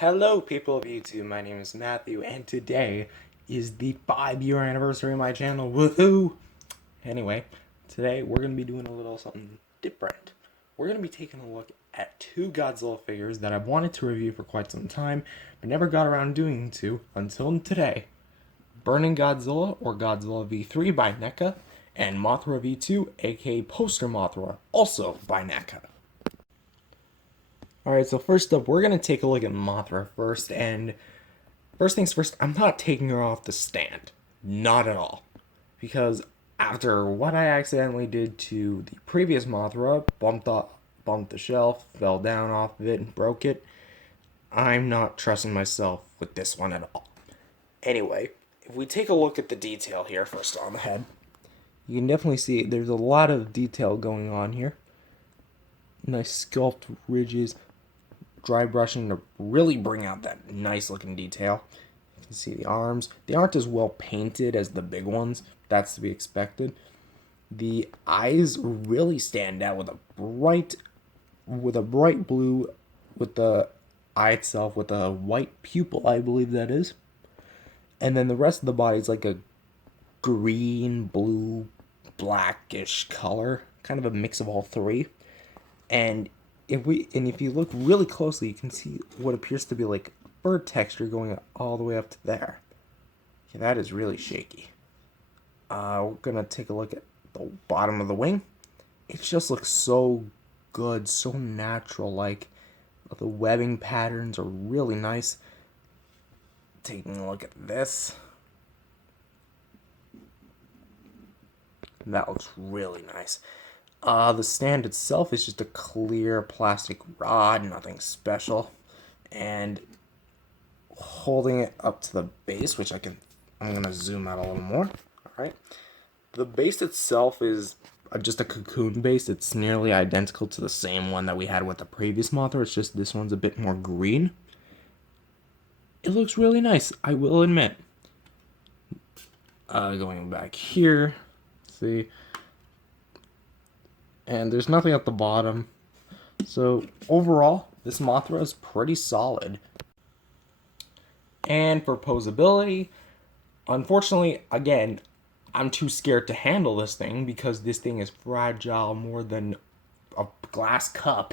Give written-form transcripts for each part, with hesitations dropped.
Hello, people of YouTube. My name is Matthew, and today is the 5-year anniversary of my channel. Woohoo! Anyway, today we're going to be doing a little something different. We're going to be taking a look at two Godzilla figures that I've wanted to review for quite some time, but never got around doing to until today. Burning Godzilla, or Godzilla V3 by NECA, and Mothra V2, aka Poster Mothra, also by NECA. Alright, so first up, we're going to take a look at Mothra first, and first things first, I'm not taking her off the stand. Not at all. Because after what I accidentally did to the previous Mothra, bumped the shelf, fell down off of it, and broke it, I'm not trusting myself with this one at all. Anyway, if we take a look at the detail here first on the head, you can definitely see there's a lot of detail going on here. Nice sculpt ridges, dry brushing to really bring out that nice looking detail. You can see the arms. They aren't as well painted as the big ones. That's to be expected. The eyes really stand out with a bright blue, with the eye itself with a white pupil, I believe that is. And then the rest of the body is like a green, blue, blackish color, kind of a mix of all three. And if you look really closely, you can see what appears to be like fur texture going all the way up to there. Okay, that is really shaky. We're gonna take a look at the bottom of the wing. It just looks so good, so natural. Like the webbing patterns are really nice. Taking a look at this, that looks really nice. The stand itself is just a clear plastic rod, nothing special. And holding it up to the base, which I'm gonna zoom out a little more. Alright. The base itself is just a cocoon base. It's nearly identical to the same one that we had with the previous Mothra. It's just this one's a bit more green. It looks really nice, I will admit. Going back here, see. And there's nothing at the bottom. So overall, this Mothra is pretty solid. And for posability, unfortunately, again, I'm too scared to handle this thing because this thing is fragile more than a glass cup.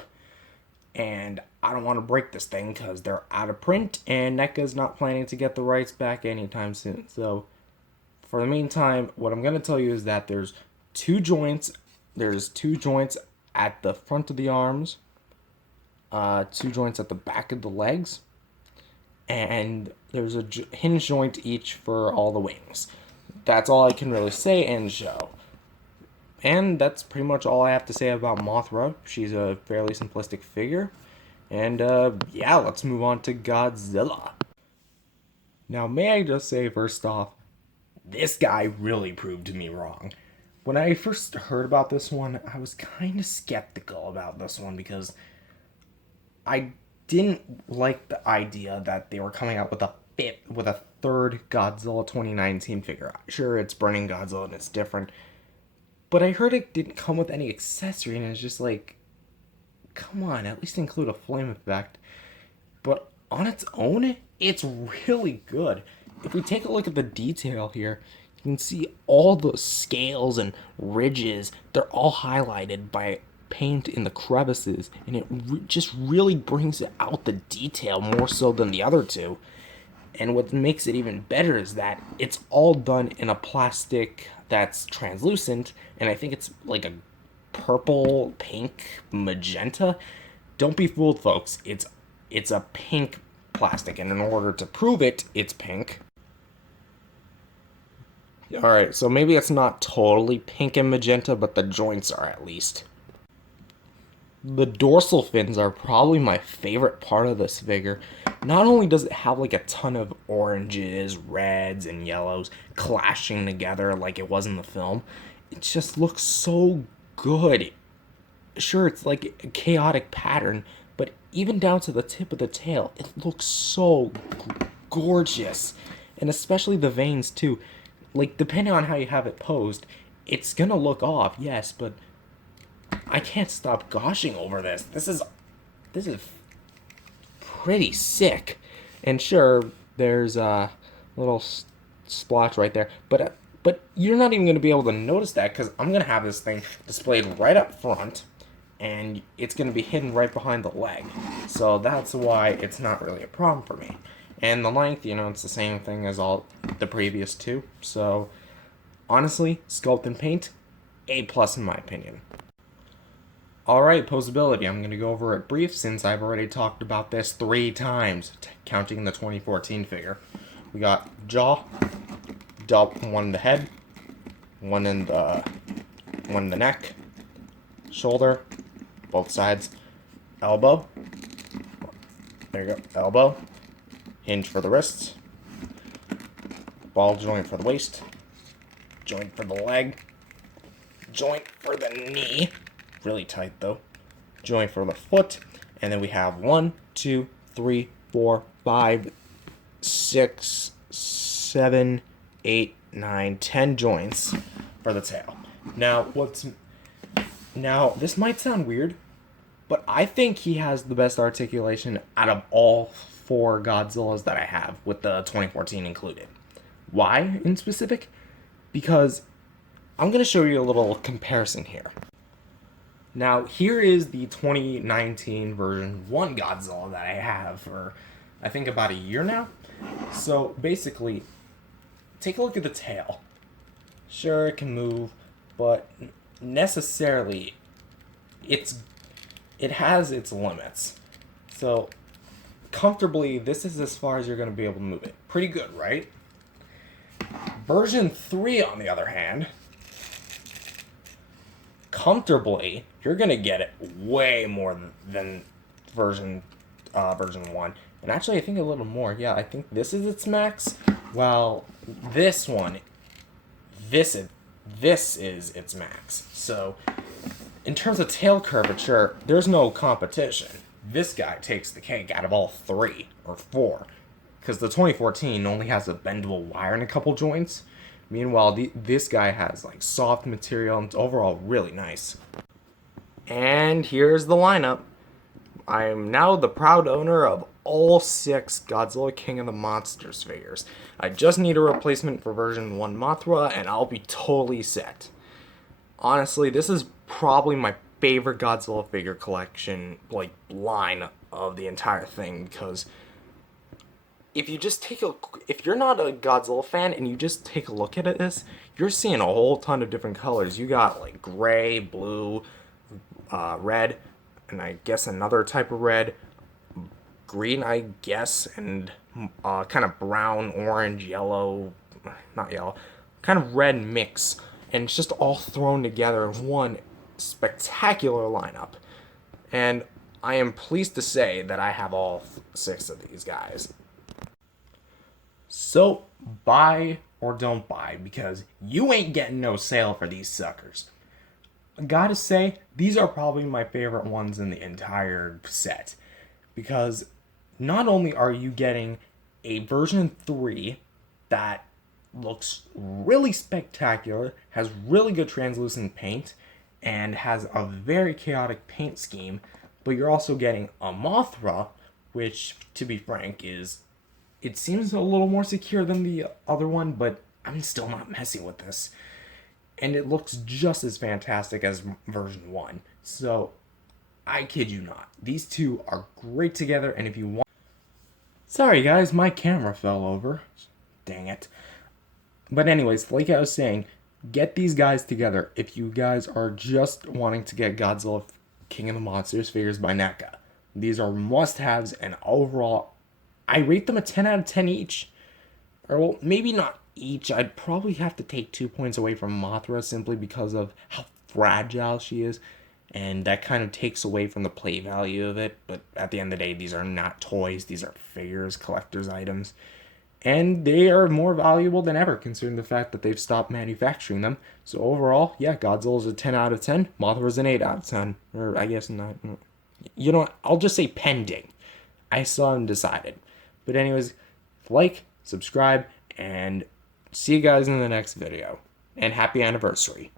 And I don't want to break this thing because they're out of print and NECA's not planning to get the rights back anytime soon. So for the meantime, what I'm going to tell you is that there's two joints. There's two joints at the front of the arms, two joints at the back of the legs, and there's a hinge joint each for all the wings. That's all I can really say and show. And that's pretty much all I have to say about Mothra. She's a fairly simplistic figure. And yeah, let's move on to Godzilla. Now, may I just say first off, this guy really proved me wrong. When I first heard about this one, I was kind of skeptical about this one because I didn't like the idea that they were coming out with a third Godzilla 2019 figure. Sure, it's Burning Godzilla and it's different, but I heard it didn't come with any accessory, and it's just like, come on, at least include a flame effect. But on its own, it's really good. If we take a look at the detail here, you can see all the scales and ridges, they're all highlighted by paint in the crevices, and it just really brings out the detail more so than the other two. And what makes it even better is that it's all done in a plastic that's translucent, and I think it's like a purple, pink, magenta. Don't be fooled, folks. It's a pink plastic, and in order to prove it, it's pink. Alright, so maybe it's not totally pink and magenta, but the joints are at least. The dorsal fins are probably my favorite part of this figure. Not only does it have like a ton of oranges, reds, and yellows clashing together like it was in the film, it just looks so good. Sure, it's like a chaotic pattern, but even down to the tip of the tail, it looks so gorgeous. And especially the veins too. Like, depending on how you have it posed, it's gonna look off, yes, but I can't stop gushing over this. This is pretty sick. And sure, there's a little splotch right there, but you're not even going to be able to notice that because I'm going to have this thing displayed right up front, and it's going to be hidden right behind the leg. So that's why it's not really a problem for me. And the length, it's the same thing as all the previous two. So honestly, sculpt and paint, A+ in my opinion. Alright, posability. I'm going to go over it brief since I've already talked about this 3 times, counting the 2014 figure. We got jaw, one in the head, one in the neck, shoulder, both sides, elbow, there you go, elbow, hinge for the wrists, ball joint for the waist, joint for the leg, joint for the knee, really tight though, joint for the foot, and then we have 1, 2, 3, 4, 5, 6, 7, 8, 9, 10 joints for the tail. Now this might sound weird, but I think he has the best articulation out of all 4 Godzillas that I have, with the 2014 included. Why in specific? Because I'm going to show you a little comparison here. Now, here is the 2019 version 1 Godzilla that I have for, I think, about a year now. So, basically, take a look at the tail. Sure, it can move, but necessarily, it has its limits. So, comfortably, this is as far as you're going to be able to move it. Pretty good, right? Version 3, on the other hand, comfortably, you're going to get it way more than version 1. And actually, I think a little more. Yeah, I think this is its max. Well, this is its max. So, in terms of tail curvature, there's no competition. This guy takes the cake out of all 3 or 4. Because the 2014 only has a bendable wire and a couple joints. Meanwhile, this guy has like soft material and it's overall really nice. And here's the lineup. I am now the proud owner of all 6 Godzilla King of the Monsters figures. I just need a replacement for version 1 Mothra and I'll be totally set. Honestly, this is probably my favorite Godzilla figure collection, like, line of the entire thing, because if you're not a Godzilla fan and you just take a look at this, you're seeing a whole ton of different colors. You got like gray, blue, red, and I guess another type of red, green, I guess, and kind of brown, orange, yellow, not yellow, kind of red mix, and it's just all thrown together in one spectacular lineup. And I am pleased to say that I have all 6 of these guys. So, buy or don't buy, because you ain't getting no sale for these suckers. I gotta say, these are probably my favorite ones in the entire set, because not only are you getting a version 3 that looks really spectacular, has really good translucent paint, and has a very chaotic paint scheme, but you're also getting a Mothra, which, to be frank, it seems a little more secure than the other one, but I'm still not messing with this. And it looks just as fantastic as version 1. So, I kid you not. These two are great together, and if you want... Sorry guys, my camera fell over. Dang it. But anyways, like I was saying, get these guys together if you guys are just wanting to get Godzilla King of the Monsters figures by NECA. These are must-haves, and overall, I rate them a 10 out of 10 each. Or, well, maybe not each. I'd probably have to take 2 points away from Mothra simply because of how fragile she is. And that kind of takes away from the play value of it. But at the end of the day, these are not toys. These are figures, collector's items. And they are more valuable than ever, considering the fact that they've stopped manufacturing them. So overall, yeah, Godzilla's a 10 out of 10. Mothra's an 8 out of 10. Or I guess not. You know what? I'll just say pending. I still haven't decided. But anyways, like, subscribe, and see you guys in the next video. And happy anniversary.